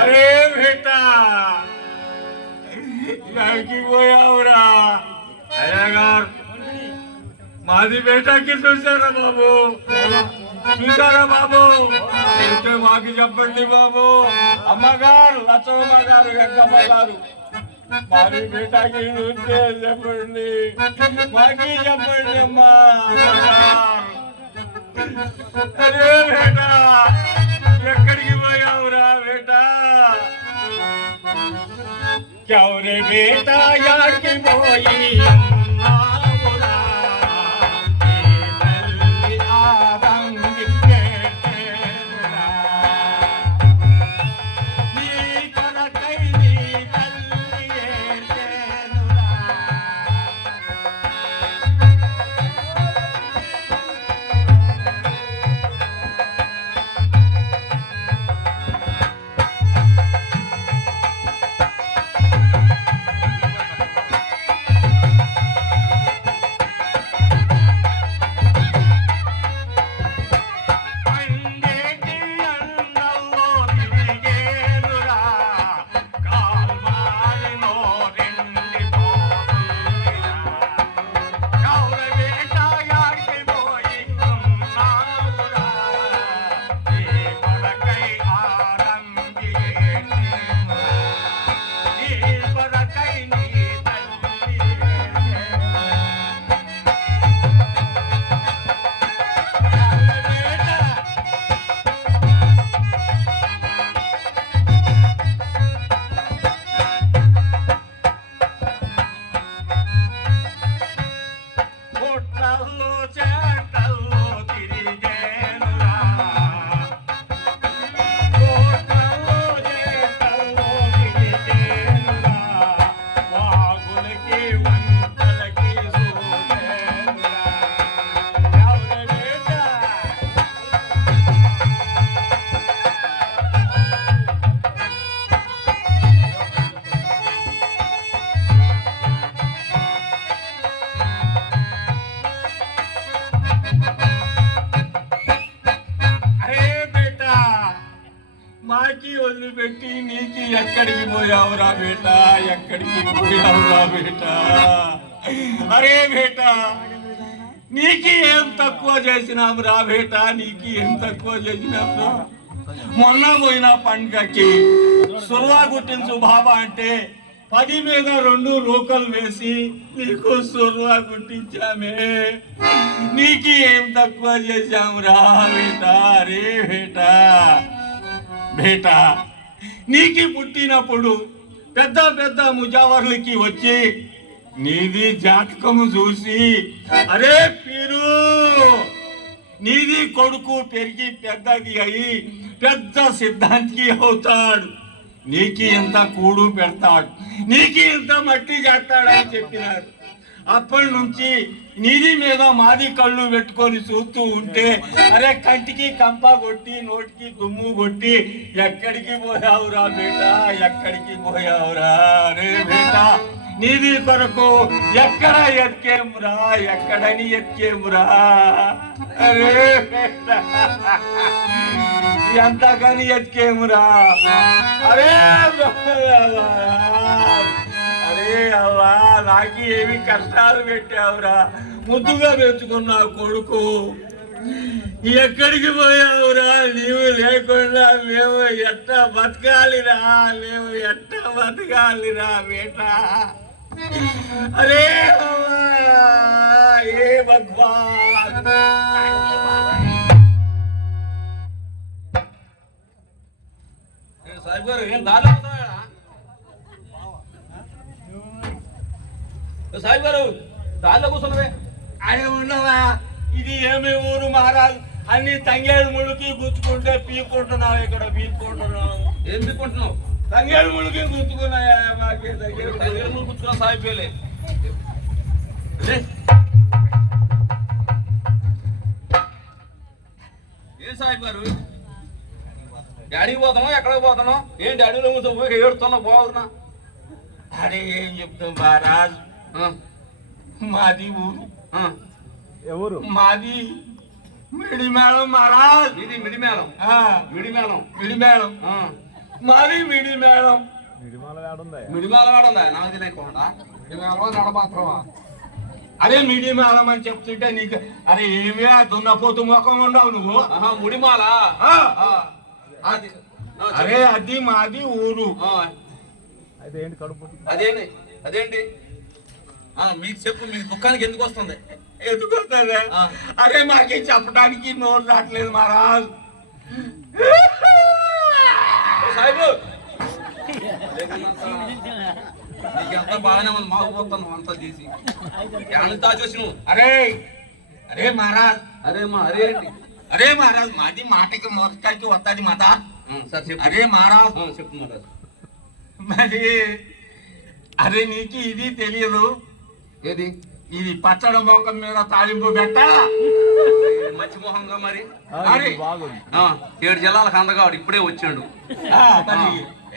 అరే బేటా ఎక్కడికి పోయావురా అయ్యగారు మాది బేటాకి చూసారా బాబు చూసారా బాబు చెప్తే మాకు చెప్పండి బాబు అమ్మగారు లచ్చమ్మ గారు వెంకమ్మ గారు మాది బేటాకి చూస్తే చెప్పండి మాకి చెప్పండి అమ్మా అమ్మగారు. అరే బేటా ఎక్కడికి పోయావురా బేటా క్యౌరే బేటా యాడికి పోయి ఉన్నావురా? నీకు ఏం తక్కువ చేసినాం మొన్న పోయిన పండుగకి సుర్వా గుట్టించు బాబా అంటే పది మీద రెండు లోకల్ వేసి నీకు సుర్వా గుట్టించామే నీకు ఏం తక్కువ చేశాం రా బేటా రే బేటా. బేటా నీకి పుట్టినప్పుడు పెద్ద పెద్ద ముజావర్లకి వచ్చి నీది జాతకము చూసి అరే పీరు! నీది కొడుకు పెరిగి పెద్దది అయి పెద్ద సిద్ధాంతికి అవుతాడు. నీకి ఇంత కూడు పెడతాడు. నీకి ఇంత మట్టి చేస్తాడని చెప్పినారు. అప్పటి నుంచి నీది మీద మాది కళ్ళు పెట్టుకొని చూస్తూ ఉంటే అరే కంటికి కంప కొట్టి నోటికి దుమ్ము కొట్టి ఎక్కడికి పోయావురా బేటా ఎక్కడికి పోయావురా అరే బేటా? నీది కొరకు ఎక్కడ ఎత్కేమురా? ఎక్కడని ఎత్కేమురా? అరే ఎంతకని ఎత్కేమురా? అరే అరే అవ్వా నాకు ఏమి కష్టాలు పెట్టావురా? ముద్దుగా పెంచుకున్నా కొడుకు. ఎక్కడికి పోయావురా? నీవు లేకుండా మేము ఎట్ట బతకాలిరా? మేము ఎట్ట బతకాలిరా బేటా? అరే అవ్వా, ఏ భగవాన్. సాహిబ్ గారు ఏం దారిలో పోతున్నారా? ఏ సాహిబ్ గారు దారిలో కూర్చున్నవే. అరే ఉండవా ఇది ఏమి ఊరు మహారాజు? అన్ని తంగేడు ముళ్ళకి గుచ్చుకుంటే పీక్కుంటున్నావు ఇక్కడ పీక్కుంటున్నావు. ఏం తిప్పుకుంటున్నావు తంగేడు ముళ్ళకి గుచ్చుకున్నాయా మాకి తంగేడు ముళ్ళు. దగ్గర ముందు కూర్చున్నా సాహిబ్ పేలే ఏం సాహిబ్ గారు? డాడీకి పోతున్నావు? ఎక్కడికి పోతున్నావు? ఏం డాడీలో ముందు పోయి ఏడుతున్నావు బాగున్నా అరే ఏం చెప్తాం మహారాజ్ మాది ఊరు. ఎవరు మాది మిడి మేళం మహారాజ్ ఇది మిడి మేళం ఆ, మేళం మిడి. మిడి ఏడుందా మిడి మేళం వాడుందా నాకు తెలియకుండా అదే మిడి మేళం అని చెప్తుంటే నీకు అరే ఏమి దున్నపోతు ముఖం ఉండవు నువ్వు? ముడిమాల? ఆ, ఆ. అది ఆ, అరే అది మాది ఊరు. ఏంటి కడుపు? అదేంటి? అదేంటి? ఆ, మీకు చెప్పు మీకు దుఃఖానికి ఎందుకు వస్తుంది? ఎందుకు వస్తుంది? అరే మాకి చెప్పడానికి నోరు రావట్లేదు మహారాజ్. నీకెంత బాగానే ఉంది మాకు పోతాను అంతా తీసి ఎంత చూసి నువ్వు అరే అరే మహారాజ్. అరే మా అరే అరే మహారాజ్ మాది మాటకి మొదటికి వస్తుంది మాట ఆ, సార్ చెప్పు. అరే మహారాజ్. చెప్పు మహారాజ్. మరి అరే నీకు ఇది తెలియదు ఏది? ఇది పచ్చడి మొక్కం మీద తాలింపు పెట్ట? మంచి మొహంగా మరి. అరే. బాగుంది. ఆ, ఏడు జిల్లాలకు అందగాడు ఇప్పుడే వచ్చాడు.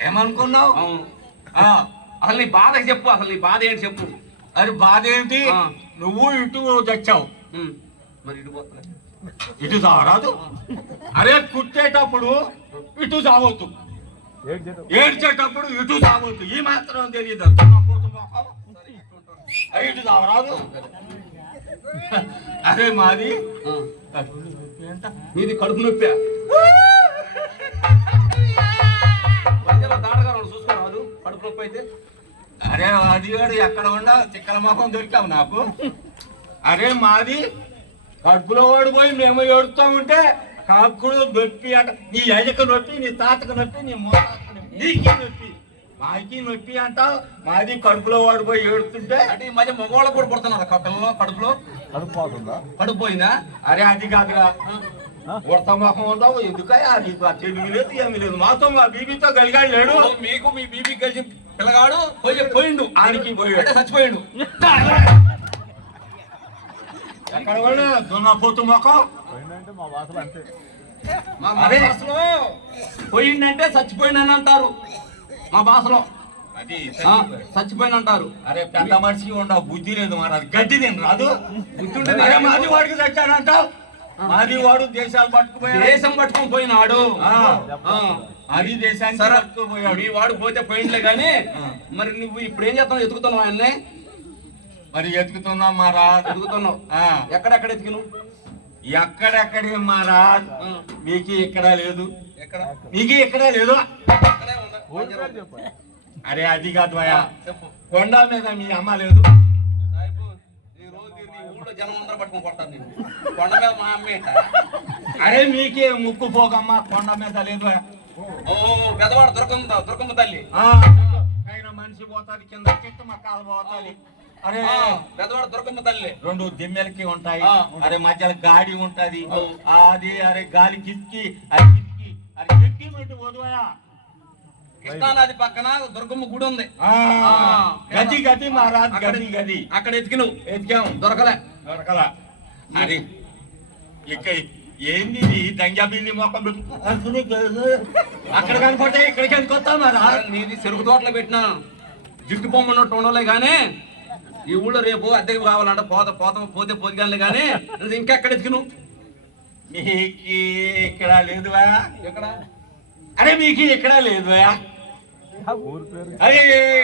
ఏమనుకున్నావు? అసలు నీ బాధ చెప్పు అసలు నీ బాధ ఏంటి చెప్పు. అది బాధ ఏంటి. నువ్వు ఇటు తెచ్చావు. మరి ఇటు పోతున్నా ఇటు చావరాదు అరే కుట్టేటప్పుడు ఇటు చావద్దు ఏడ్చేటప్పుడు? ఇటు చావద్దు ఈ మాత్రం తెలియదు. ఇటు అరే మాది. నీది కడుపు నొప్పి. మధ్యలో దాడగారు చూసుకోరాదు కడుపు నొప్పి అయితే. అరే అది వాడు ఎక్కడ ఉండా? చిక్కల మొఖం దొరికాము నాకు. అరే మాది. కడుపులో ఓడిపోయి మేము ఏడుస్తూ ఉంటే కాకుడు నొప్పి అంట. నీ అయ్యకు నొప్పి నీ తాతకు నొప్పి నీ మోతాకు నొప్పి. నీకే నొప్పి. మాకి నొప్పి అంటావు మాది కడుపులో ఓడిపోయి ఏడుస్తుంటే అంటే ఈ మధ్య మగవాళ్ళకు కూడా పుడుతున్నారు కడుపులో కడుపులో. కడుపు పోతుందా కడుపు పోయిందా అరే అది కాదురా? ఉడత ఉందావు ఎందుకయ్యా? నీకు ఆ తెలుగు లేదు ఏమి లేదు. మాతో మా బీబీతో కలిగాడు లేడు. మీకు మీ బీబీ కలిసి పిల్లగాడు పోయి పోయిండు. ఆడికి పోయాడు. అంటే చచ్చిపోయిండు. ఎక్కడ కూడా దున్నపోతు మొఖం. పోయిందంటే మా వాసన అంతే. మా. భాషలో పోయిండంటే చచ్చిపోయిందని అంటారు. మా భాషలో. అది చచ్చిపోయిన అంటారు అరే పెద్ద మనిషికి ఉండవు బుద్ధి లేదు మరి గడ్డి తిని రాదు. బుద్ధి అరే మాది వాడికి తెచ్చాడంటావు మాది వాడు దేశాలు పట్టుకుపోయాడు. దేశం పట్టుకొని పోయినాడు. అది దేశానికి సరే పట్టుకుపోయాడు. మీ వాడు పోతే పోయిందిలే కానీ. మరి నువ్వు ఇప్పుడు ఏం చేస్తున్నావు? ఎతుకుతున్నావు ఆయన్ని? మరి ఎతుకుతున్నాం మహారాజ్ ఎతుకుతున్నావు. ఆ, ఎక్కడెక్కడ ఎతికిను ఎక్కడెక్కడి ఆ. మీకు ఇక్కడ లేదు. ఎక్కడ? మీకు ఇక్కడ లేదు. అరే అది కాదు భయ చెప్పు. కొండ మీద మీ అమ్మ లేదు. అరే మీకే ముక్కు పోగమ్మ కొండ మీద లేదు. ఓ పెదవాడు దుర్గమ్మ దుర్గమ్మ తల్లి. పైన మనిషి పోతాది కింద చెట్టు మక్కాలు పోతాది. అరే. పెదవాడు దుర్గమ్మ తల్లి. రెండు దిమ్మెలకి ఉంటాయి. అరే మధ్యలో గాడి ఉంటది. అది అరే గాలి కిక్కి అది కిక్కి అరే కిక్కి వదువయా కృష్ణానది పక్కన దుర్గమ్మ గుడి ఉంది. ఆ, గది గది మహారాజ్ గది గది. అక్కడ ఎతికిను ఎదిగాం దొరకలే. దొరకల. అది. ఇక ఏంది ఇది? దంగా బిల్లి మొక్క అక్కడ కనుకుంటే ఇక్కడికి ఎందుకు వస్తాం మహారాజ్ నీది చెరుకు తోటలో పెట్టిన. జిట్టు బొమ్మన్నట్టు ఉండలే కానీ ఈ ఊళ్ళో రేపు అద్దెకి కావాలంట పోత పోత పోతే పోతే కానీ ఇంకెక్కడ ఎతికిను మీకు ఇక్కడ లేదు ఎక్కడ? అరే మీకు ఇక్కడ లేదు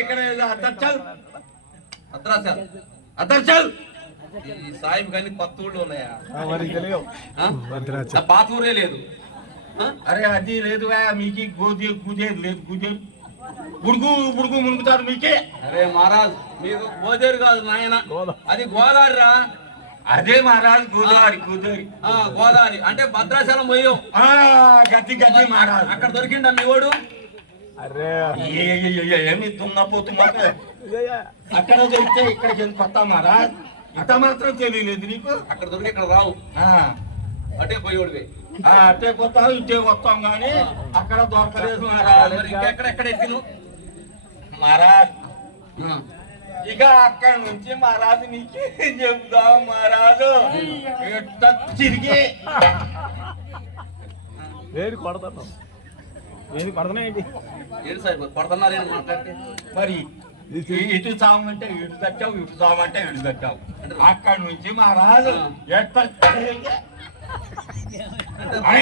ఇక్కడ లేదు అద్దరు చల్. భద్రాచల్ అద్దరు చల్. ఈ సాయిబు కానీ కొత్త ఊళ్ళు ఉన్నాయా? పాత ఊరే లేదు? అరే అది లేదు మీకు గోది గుదేది లేదు గుదేది బుడుగు బుడుగు మునుగుతారు మీకే. అరే మహారాజ్ మీకు గోదేరు కాదు నాయన. అది గోదావరి రా అదే మహారాజ్ గోదావరి గోదావరి. ఆ, గోదావరి. అంటే భద్రాచలం పోయావు ఆ గట్టి గట్టి మహారాజ్. అక్కడ దొరికిండా మీ ఏ, ఏమి తున్నపోతున్నా అక్కడ దొరికితే ఇక్కడికి ఎందుకు వస్తాం ఇంత మాత్రం తెలియలేదు నీకు అక్కడ దొరికి ఇక్కడ రావు ఆ, అటే పోయి ఆ, అట్టే పోతాం ఇట్టే వస్తాం కానీ అక్కడ దొరకలేదు మహారాజ్ ఎక్కిను మహారాజ్ ఇక అక్కడ నుంచి మహారాజు నీకే చెబుదాం మహారాజు ఎట్ట తిరిగి ఏది కొడతాను ఏది కొడతానే ఏంటి? సార్ మాట్లాడితే? మరి ఇటు చావమంటే ఇటు తెచ్చావు ఇటు చావమంటే ఇటు తెచ్చావు. అక్కడి నుంచి మా రాజు ఎట్ట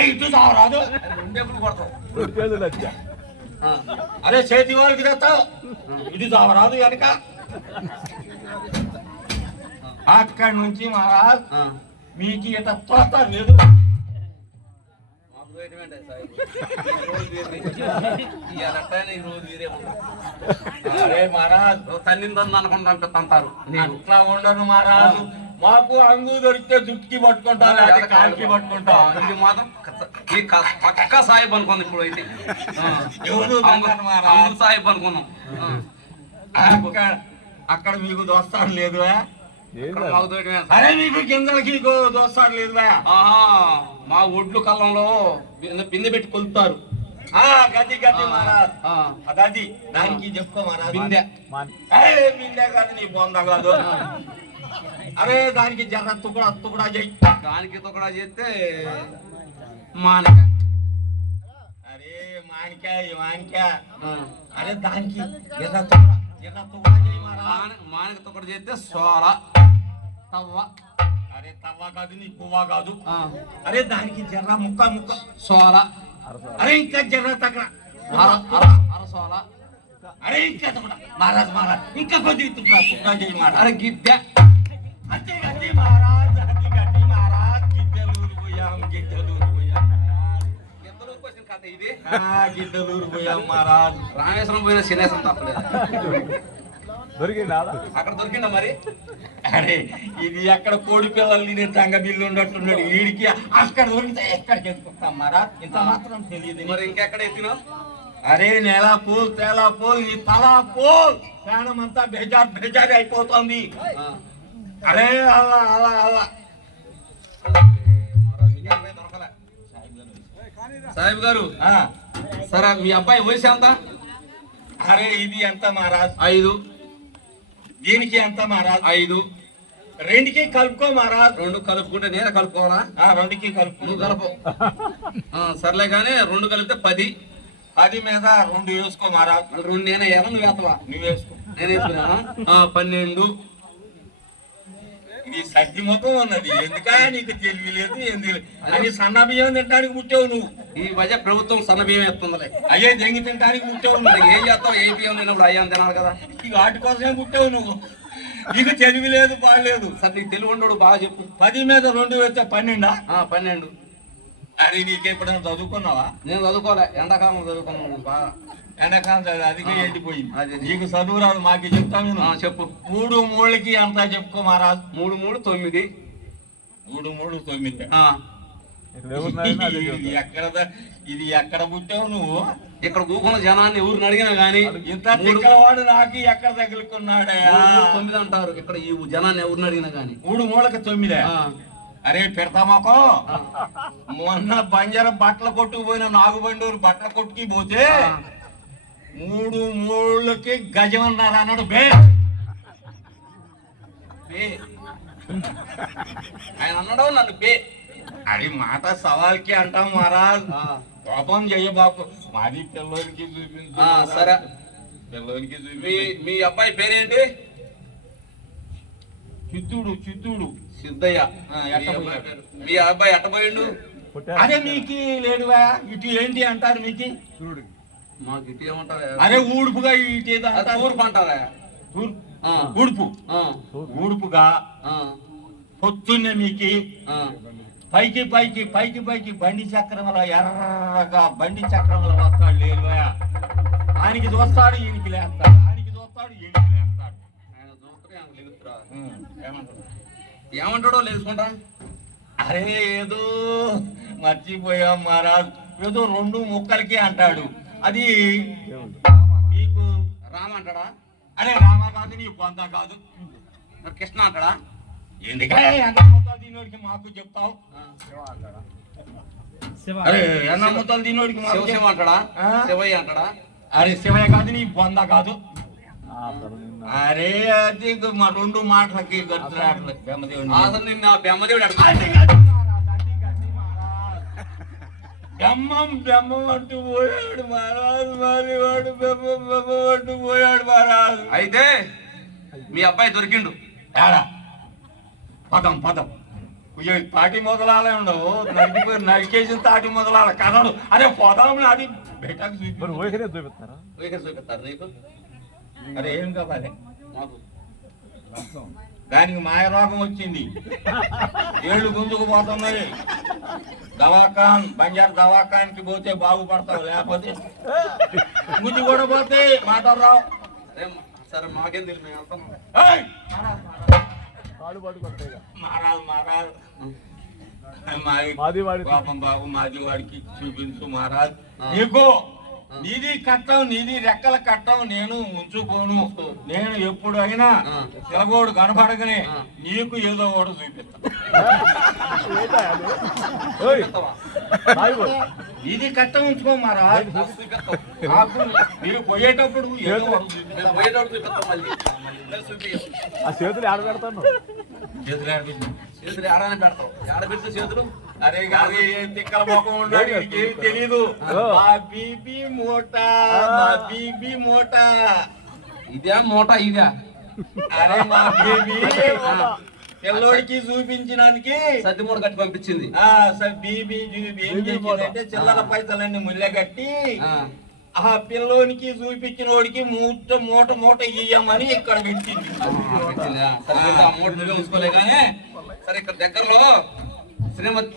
ఇటు చావరాదు రెండేపులు కొడతావు? రెండు చేతులు వచ్చా ఆ, అరే చేతి వాళ్ళకి తెస్తావు ఇటు చావరాదు వెనక. అక్కడి నుంచి మా రాజు ఆ. మీకు ఇట తోత లేదు. అరే మహారాజ్ తంటారు మహారాజు. మాకు అంగు దొరికితే జుట్టుకి పట్టుకుంటాం లేకపోతే కాలికి పట్టుకుంటాం. ఇది మాత్రం కచ్చ- ఈ క- పక్కా సాహిబ్ అనుకుంది ఇప్పుడు అయితే. ఎవరు అంగు- సాహిబ్ అనుకున్నాం. అక్కడ మీకు దోస్తాడు లేదు అరే మీకు కిందలకి దోస్తాడు లేదు ఒడ్లు కళ్ళంలో బిందె బిందె పెట్టి కొలుపుతారు. ఆ గది గది మహారాజ్. ఆ, ఆ గది దానికి చెప్పుకో మహారాజ్. బిందె. మాని. ఏయ్, బిందె కాదు నీ బొంద కాదు. అరే దానికి జర్ర తుకుడా తుకుడా చెయ్యి దానికి కూడా చేస్తే మానక. అరే మానికాయ మానికాయ. అరే దానికి ఎర్ర తుకుడా ఎర్ర తుకుడా మహారాజ్. మాన- మానక కూడా చేస్తే సోల తవ్వ. అరే తవ్వ కాదు నీ పువ్వ కాదు ఆ, అరే దానికి జర్ర ముక్క ముక్క సోల అరస అరే ఇంకా జర్ర తగ్గ అర అర అర సోల అరే ఇంకా తగ్గ మహారాజ్ మహారాజ్ ఇంకా కొద్దిగా తుకుడా తుకుడా చెయ్యి మహారాజ్ అరే గిద్దె అదే గది మహారాజ్ అది గది మహారాజ్ గిద్దలూరు పోయాం గిద్దలూరు పోయాం మహారాజ్. ఎంతలోకి వచ్చిన కథ ఇది ఆ, గిద్దలూరు పోయాం మహారాజ్ రామేశ్వరం పోయిన శనేశ్వరం తప్పలేదు దొరికింది ఆడ అక్కడ దొరికిందా మరి అరే ఇది ఎక్కడ కోడి పిల్లలు తినే తంగ బిల్లు ఉన్నట్టున్నాడు. వీడికి అక్కడ దొరికితే ఎక్కడికి ఎత్తుకుంటాం మహారాజ్ ఇంత మాత్రం తెలియదు. మరి ఇంకెక్కడ ఎత్తినావు? అరే నెల పూల్ తేలా పూల్ నీ తల పూల్. ప్రాణం అంతా బేజార్ బేజారి అయిపోతుంది. అరే అలా అలా అలా. సాహిబ్ గారు సరే మీ అబ్బాయి వయసు ఎంత? అరే ఇది ఎంత మహారాజ్ ఐదు. దీనికి ఎంత మహారాజ్? ఐదు. రెండుకి కలుపుకో మహారాజ్. రెండు కలుపుకుంటే నేనే కలుపుకోవాలా? ఆ, రెండుకి కలుపు నువ్వు కలుపు. ఆ, సర్లే కానీ రెండు కలిపితే పది. పది మీద రెండు వేసుకో మహారాజ్. రెండు నేనే వేయాలా? నువ్వు వేస్తావా? నువ్వు వేసుకో. నేను వేసుకున్నానా? ఆ, పన్నెండు. ఇది సద్ది ముఖం ఉన్నది ఎందుకా నీకు తెలియలేదు ఏంది అని సన్న బియ్యం తినడానికి ముట్టావు నువ్వు. ఈ మధ్య ప్రభుత్వం సన్న బియ్యం ఎత్తుందిలే. అయ్యే దెంగి తినడానికి ముట్టావు నువ్వు. ఏం చేస్తావు? ఏ బియ్యం లేనప్పుడు అయ్యాం తినాలి కదా. ఈ వాటి కోసమే పుట్టావు నువ్వు. నీకు తెలివి లేదు బాగలేదు సరే నీకు తెలుగు ఉండడు బాగా చెప్పు. పది మీద రెండు వేస్తే పన్నెండా? ఆ, పన్నెండు. అరే నీకు ఎప్పుడైనా చదువుకున్నావా? నేను చదువుకోలే. ఎండాకాలం చదువుకున్నాను బాగా. ఎండాకాలం అదిగే ఎండిపోయింది. అది. నీకు చదువు రాదు మాకు చెప్తాను. చెప్పు. మూడు మూడుకి అంతా చెప్పుకో మహారాజ్. మూడు మూడు తొమ్మిది. మూడు మూడు తొమ్మిది. ఎక్కడ ఇది ఎక్కడ పుట్టావు నువ్వు? ఇక్కడ కూకున్న జనాన్ని ఎవరిని అడిగినా గానీ ఇంత మూడు తిక్కలవాడు నాకు ఎక్కడ తగులుకున్నాడే? తొమ్మిది అంటారు. ఇక్కడ ఈ జనాన్ని ఎవరిని అడిగినా గానీ. మూడు మూలకి తొమ్మిదే. ఆ, అరే పెడతామాకో మొన్న బంజారం బట్టల కొట్టుకు పోయిన నాగుబండూరు బట్టల కొట్టుకి పోతే. మూడు మూళ్ళకి గజం అన్నారు అన్నాడు. బే. ఆయన అన్నాడు నన్ను బే! అది మాట సవాల్కి అంటాం మహారాజ్. ఆ, కోపం చెయ్యబాకు మాది పిల్లోనికి చూపించు ఆ, సరే. పిల్లోనికి మీ చూపించు. మీ అబ్బాయి పేరేంటి? చిత్తూడు చిత్తూడు. సిద్ధయ్య. మీ అబ్బాయి పుట్టాడు. అదే మీకు లేడువా? ఇటు ఏంటి అంటారు మీకు? చూడు మాకు ఇటు ఏమంటారు అరే ఊడుపుగా ఇటు ఏదో అది అంటారు. తూర్పు అంటారా. ఆ. ఊడుపు. ఆ, ఊడుపుగా ఆ, పొద్దున్నే మీకు ఆ. పైకి పైకి పైకి పైకి బండి చక్రముల ఎర్రగా బండి చక్రముల వస్తాడు లేదువా ఆయనకి చూస్తాడు ఈయనకి లేస్తాడు. ఆయనకి చూస్తాడు ఈయనకి లేస్తాడు. ఆయన లెగుతురా. ఏమంటారు? ఏమంటాడో? లేచుకుంటా అరే ఏదో మర్చిపోయాం మహారాజ్. ఏదో రెండు ముక్కలకి అంటాడు. అది మీకు రామ అంటాడా? అరే రామ కాదు నీ పొంద కాదు. కృష్ణ అంటాడా? ఎందుకే ఎంత మాకు చెప్తావు. అరే ఎన్న ముద్దలు తినోడికి మాకు శివ? అంటాడా? శివయ్య అంటాడా? అరే శివయ్య కాదు నీ బొంద కాదు. అరే అది మా రెండు మాటలకి అసలు నిన్న బెమ్మదేవుడు అడుగు అది కాదు మహారాజ్, అది కాదు మహారాజ్. బెమ్మం బెమ్మం అంటూ పోయాడు మహారాజు మరి. వాడు బెమ్మం బెమ్మం అంటూ పోయాడు మహారాజు. అయితే మీ అబ్బాయి దొరికిండు. ఏడా? పదం పదం. తాటి మొదలాలే ఉండవు. నరికిపోయి నరికేసిన తాటి మొదలాల కనడు అరే పొదం అది బయటకు చూపిస్తారా? చూపిస్తారు నీకు? అరే ఏం కావాలి? మాకు. దానికి మాయరోగం వచ్చింది. ఏళ్ళు గుంజుకు పోతున్నాయి దవాఖాన్ బంజారు దవాఖాన్కి పోతే బాగుపడతావు లేకపోతే గుంజు కూడా పోతే మాటలు రావు సరే మాకేం తెలియదు మేము. మారాదు మారాదు మాది పాపం బాబు మాది వాడికి చూపించు మహారాజ్ నీకు నీది కట్టం నీది రెక్కల కట్టం నేను ఉంచుకోను. నేను ఎప్పుడు అయినా తెలగోడు కనపడగానే నీకు ఏదో ఒకటి చూపిస్తా. నీది కట్టం ఉంచుకో నాకు మీరు పోయేటప్పుడు చేతులు. ఆడ పెడతాను? చేతులు ఏడానే పెడతాం ఏడ పెడితే చేతులు? అరే గారి తిక్కల ముఖం ఉన్నాడు నీకేం తెలీదు. మా బీబీ మూట మా బీబీ మూట. ఇదే మూట ఇదే. అరే మా బేబీ పిల్లోడికి చూపించడానికి సర్ది మూట కట్టి పంపించింది. ఆ సార్ బీబీ ఏం చేసిందంటే చిల్లర పైసలన్నీ ముళ్ళ కట్టి ఆ, పిల్లోనికి చూపించినోడికి మూట మూట మూట ఇయ్యమని ఇక్కడ పెట్టింది. ఆ, మూట సరే ఇక్కడ దగ్గరలో శ్రీమతి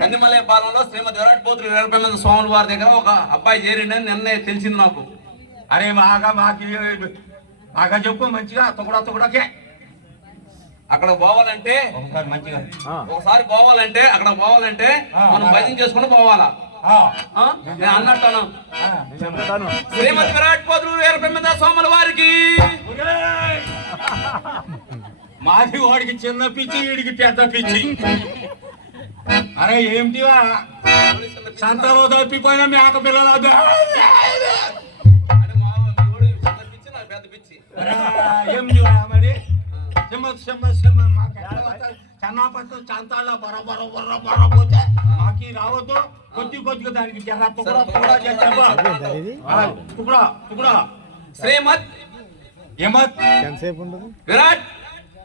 కందిమలయ పాలనలో శ్రీమతి విరాట్ పోతులు వీరపల్లి స్వాముల వారి దగ్గర ఒక అబ్బాయి చేరిండని నిన్నే తెలిసింది నాకు. అరే బాగా మాకి బాగా చెప్పు మంచిగా తుకడా తుకడాకే అక్కడ పోవాలంటే ఒకసారి మంచిగా. ఒకసారి పోవాలంటే అక్కడ పోవాలంటే మనం. భజన చేసుకుని పోవాలా? ఆ, ఆ? నేను అన్నట్టాను. ఆ. నేను చెప్తాను. శ్రీమతి విరాట్ పోతులు వీరపల్లి స్వాముల వారికి! మాది వాడికి చిన్న పిచ్చి వీడికి పెద్ద పిచ్చి. అరే ఏమిటివా? సంతలో తప్పిపోయిన మేక పిల్లలు? చెన్నాపట్టు చంతాల బర బర బర బర పోతే మాకి రావద్దు. కొద్ది కొద్దిగా దానికి జర తుకుడా తుకుడా తుకుడా తుకుడా. శ్రీమత్ ఉండదు విరాట్!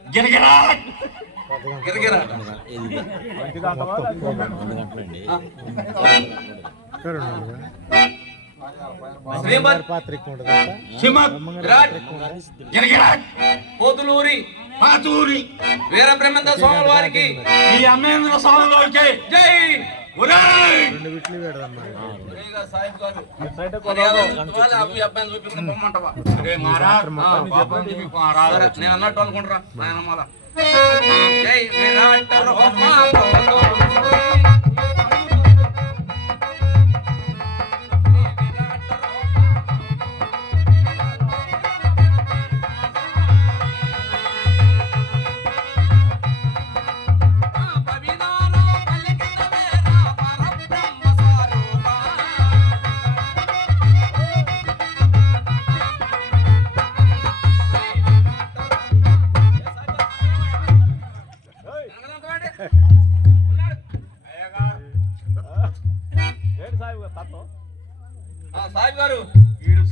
గిరగిరా పోతులూరి పాతూరి వీర బ్రహ్మేంద్ర స్వాముల వారికి ఈ అమ్మేంద్ర స్వామిలోకి జై ఒరేయ్! రెండు బిట్లు పెడదమ్మా ఇదిగో సాహిబ్ గారు. సైడ్ మర్యాద ఉంచుకోవాలి, ఆ మీ అబ్బాయిని చూపించుకుని పొమ్మంటావా? అరే మహారాజ్, ఆ, పాపం నీకు మహారాజ్. సరే, నేను అన్నట్టు అనుకుంటారా ఆయన మాల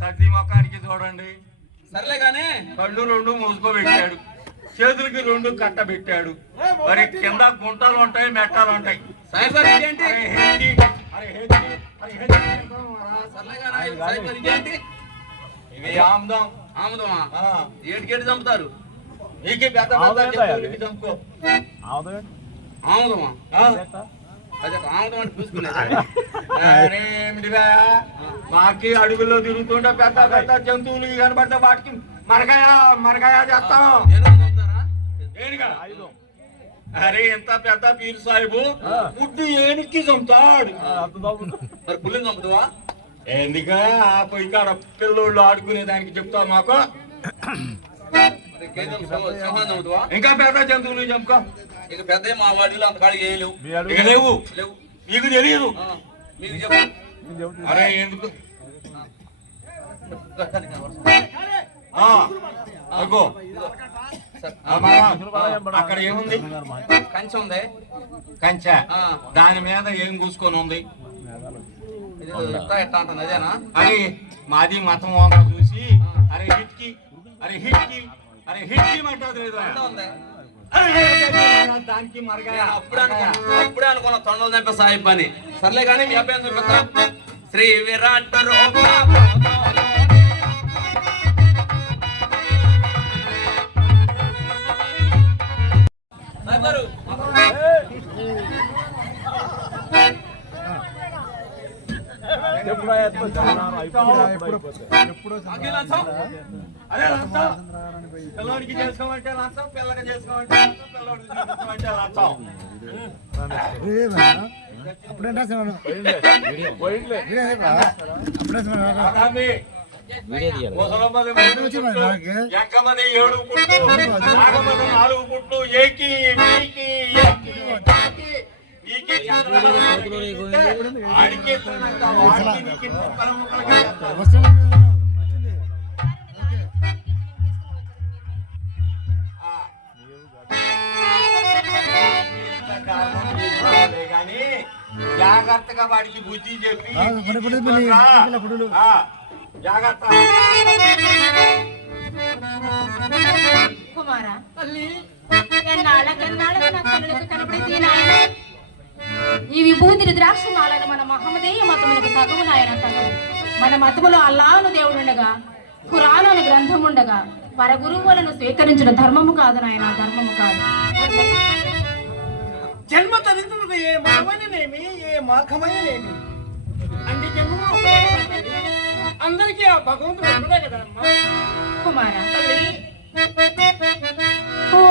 సర్ది మొక్కానికి చూడండి. సర్లే కానీ కళ్ళు రెండు మూసుకోబెట్టాడు. చేతులకి రెండు కట్ట పెట్టాడు మరి కింద గుంటలు ఉంటాయి మెట్టాలు ఉంటాయి. ఇవి ఆముదం. ఆముదమా? గేటు చంపుతారు? నీకు పెద్ద? చంపుకో. ఆముదమా? ఆ, అదే ఆముదం అంటే చూసుకునేది. అరే ఏమిటిరా? మాకి అడుగుల్లో తిరుగుతుంటే పెద్ద పెద్ద జంతువులు కనబడితే వాటికి మరగాయ మరగాయ చేస్తాం అరే ఎంత పెద్ద పీరు సాహిబు. పుట్టి ఏనుక్కి చంపుతాడు. మరి పుల్లిని చంపుతావా? ఎందుకా ఆ పొయ్యి కాడ పిల్లోళ్ళు ఆడుకునే దానికి చెప్తా మాకు? ఇంకా పెద్ద జంతువులు చంపుకో ఇక పెద్ద మా వాడిలో అంత కాడికి ఇక లేవు లేవు నీకు తెలియదు మీకు చెప్పు అరే ఎందుకు అగో అక్కడ ఏముంది కంచె ఉంది కంచె దాని మీద ఏం కూసుకొని ఉంది ఎట్లా అంటుంది అదేనా అరే మాది మతం చూసి అరే హిట్కి అరే హిట్కి దానికి అప్పుడే అనుకున్నా అప్పుడే అనుకున్నా తొండలు చంపే సాహిబ్ అని సర్లే కానీ మీ అబ్బాయి చూపిస్తా. శ్రీ విరాట్ రూప సాహిబ్ గారు, ఎప్పుడు ఎత్తు జగన్నాథం అయిపోతుంది ఎప్పుడు అఖిల లంచం. అరే లంచం పిల్లడికి చేసుకోమంటే లంచం పిల్లకి చేసుకోమంటే పిల్లడికి చేసుకోమంటే లంచం అప్పుడే అప్పుడే రాసినాను. ఏడు పుట్లు నాగమ్మది నాలుగు పుట్లు ఏకి ఏకి ఏకి, నీకి నీకి జాగ్రత్తగా వాడికి బుద్ధి చెప్పి జాగ్రత్త. కుమారా ఎన్నాళ్ళ ఎన్నాళ్ళకు నా కళ్ళకు కనపడింది నాయన? ఈ విభూతిని ద్రాక్ష మాలను మన మహమ్మదీయ మతములకు తగవు నాయన తగవు మన మతములో అల్లాను దేవుడుండగా ఖురాను అని గ్రంథం ఉండగా పర గురువులను స్వీకరించిన ధర్మము కాదు నాయన ధర్మము కాదు. జన్మ తల్లిదండ్రులకు ఏ మతమైననేమి ఏ మార్గమైననేమి తల్లి. అందరికీ ఆ భగవంతుడు కుమారా. ఓ